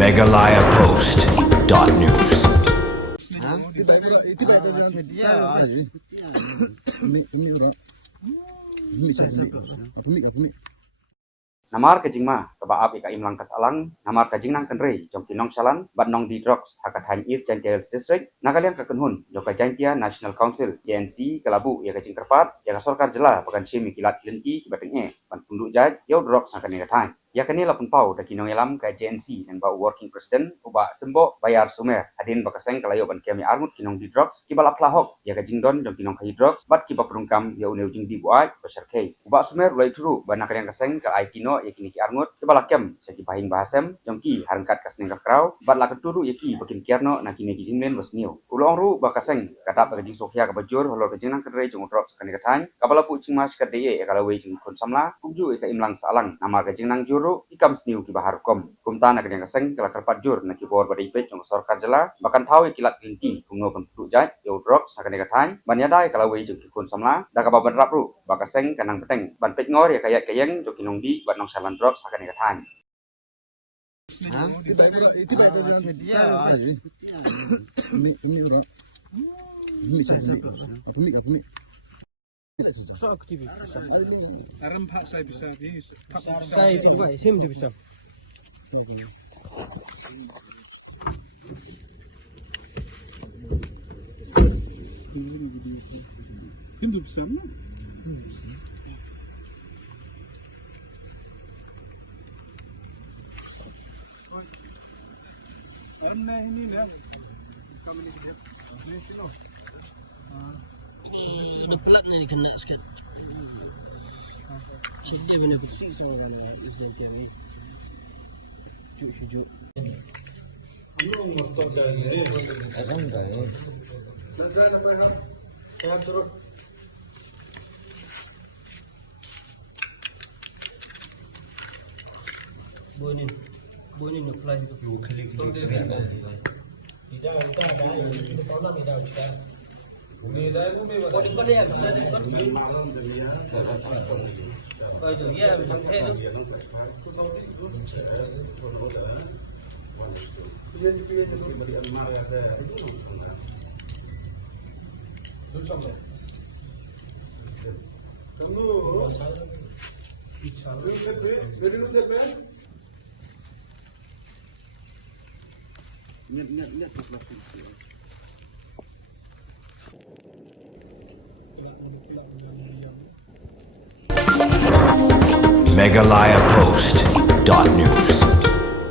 MeghalayaPost.news. Namar kajing ma kaba api ka imlang kas alang namar kajing nang Kynrei jong kinong shalan bat Nongkhaïi Drok Hakathain East Enquiries District nakalian ka kunhun jong ka Jaintia National Council JNC kalabu ya kajing kerpat ya ka Sorkar jela bakan shimi kilat lenti Kaba Tyngeh ban punduk jaj yo Drok sakane kathain ya kani lapun pau da kinong elam ka JNC dan ba working president uba sembo bayar sumer adin bakaseng kalayo ban kami armut kinong di Drok kibala plahok ya kajing don jong kinong Nongkhaïi Drok bat kiba perungkam ya uneu jing di buai basarkei uba sumer ulai turu ban nakalian kaseng ka aikino ya kini ki armut kibala kem saki bahing bahasem jongki harangkat kasneng kakrau bat la keturu yaki bakin kierno na kini kijinglen wasniu ulong ru bakaseng kadap kajing sokhia ka bajur holor kajing nang Kynrei jong Drok sakane kathain kabala pu cingma skadeye kala we jing kon samla kumju ka imlang salang nama kajing nang juru ikam sniu ki bahar kom kumta na kajing kaseng kala kerpat jur na ki bor badai pet jong Sorkar jela bakan thau kilat linti kumno ban punduk jaj yo Drok sakane kathain banyadai kala we jing ki kon samla da ka baban rapru bakaseng kanang peteng ban pet ngor ya kayat kayeng jong kinong di bat nong salan Drok sakane kathain. Ini pelat ni kena sikit. Jadi mana bersih seorang Islam kami. Juk. Bonin apply lu kali tidak ada itu tahun tidak ada Umida itu memang. Oh, di mana ya? Oh, itu ya, sampai itu. MeghalayaPost.news.